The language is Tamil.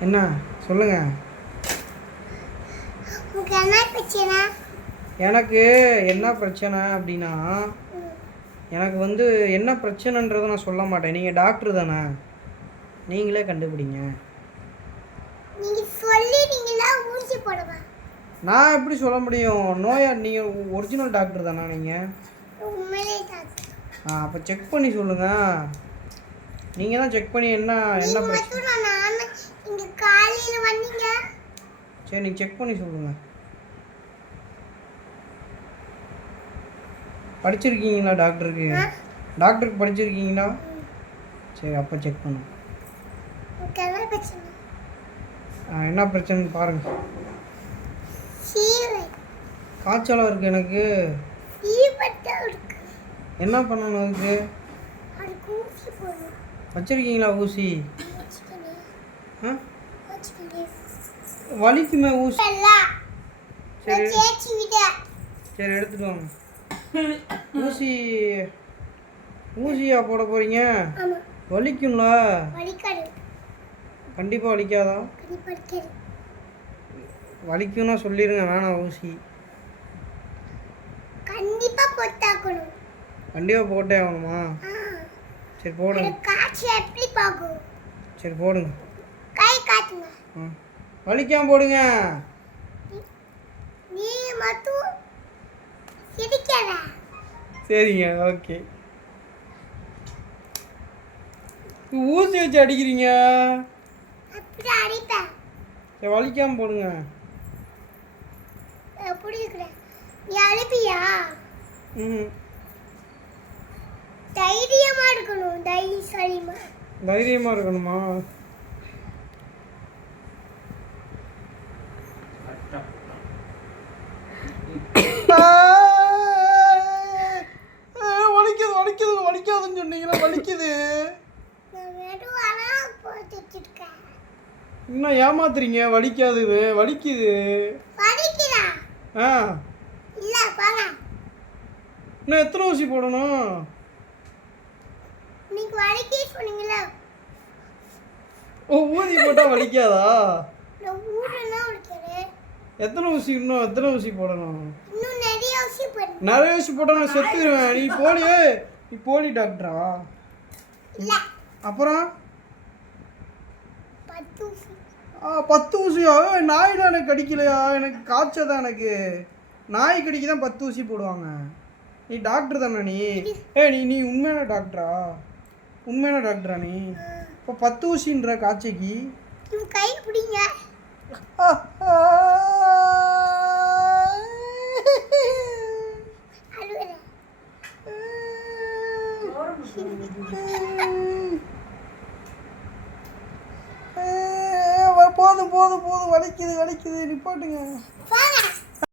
என்ன? சொல்லுங்க. எனக்கு என்ன பிரச்சனை அப்படின்னா எனக்கு வந்து என்ன பிரச்சனைன்றதை நான் சொல்ல மாட்டேன். நீங்கள் டாக்டர் தானே? நீங்களே கண்டுபிடிங்க. நான் எப்படி சொல்ல முடியும்? நோயா நீங்கள் ஒரிஜினல் டாக்டர் தானே நீங்கள் ஆ அப்போ செக் பண்ணி சொல்லுங்கள் நீங்கள் தான் செக் பண்ணி என்ன என்ன பிரச்சனை? இங்க காலையில வந்தீங்க. சரி நீங்கள் செக் பண்ணி சொல்லுங்கள் படிச்சிருக்கீங்களா டாக்டருக்கு? டாக்டருக்கு படிச்சிருக்கீங்களா? சரி அப்போ செக் பண்ணுங்க. என்ன பிரச்சனை? ஆ, என்ன பிரச்சனைன்னு பாருங்கள் சீரை காய்ச்சலாக இருக்குது எனக்கு. இருக்கு. என்ன பண்ணணும் அதுக்கு? வச்சிருக்கீங்களா ஊசி? வலிக்குமே ஊசி சரி. சரி எடுத்துட்டு வாங்க ஊசி ஊசியா போட போகிறீங்க ஆமா. வலிக்கும்ல? கண்டிப்பாக வலிக்காதா? வலிக்கும்னா சொல்லிடுங்க வேணாம் ஊசி. கண்டிப்பா போட்டாக்கணும். கண்டிப்பாக போட்டே ஆகணுமா? சரி போடுங்க. சரி போடுங்க. வலிக்காம போடுங்க. நீ மட்டும் சிரிக்கல. சரிங்க ஓகே. ஊசி வச்சு அடிக்கிறீங்க. சரி வலிக்காம போடுங்க. நீ அழுப்பியா? ம் தைரியமா இருக்கணும் தைரியமா. தைரியமாக இருக்கணுமா வலிக்குது வலிக்குது வலிக்காதுன்னு சொன்னீங்களா வலிக்குது போட்டு இன்னும் ஏமாத்துறீங்க? வலிக்காது வலிக்குது. ஆ. இன்னும் எத்தனை ஊசி போடணும்? ஓ ஊசி போட்டால் வலிக்காதா? எத்தனை ஊசி இன்னும்? எத்தனை ஊசி போடணும்? இன்னும் நிறைய ஊசி நான் செத்துருவேன். நீ போலியே நீ போலி டாக்டரா? அப்புறம் பத்து ஊசி ஆ பத்து ஊசியா நாய் தான் எனக்கு கடிக்கலையா எனக்கு காய்ச்சல் தான் எனக்கு நாய் கடிக்க தான் பத்து ஊசி போடுவாங்க நீ டாக்டர் தானே நீ ஏ நீ நீ உண்மையான டாக்டரா உண்மையான டாக்டரா நீ இப்போ பத்து ஊசின்ற காய்ச்சைக்கு கை பிடிங்க அழுகுறேன் போதும் போதும் போதும். வலிக்குது வலிக்குது. நிப்பாட்டுங்க.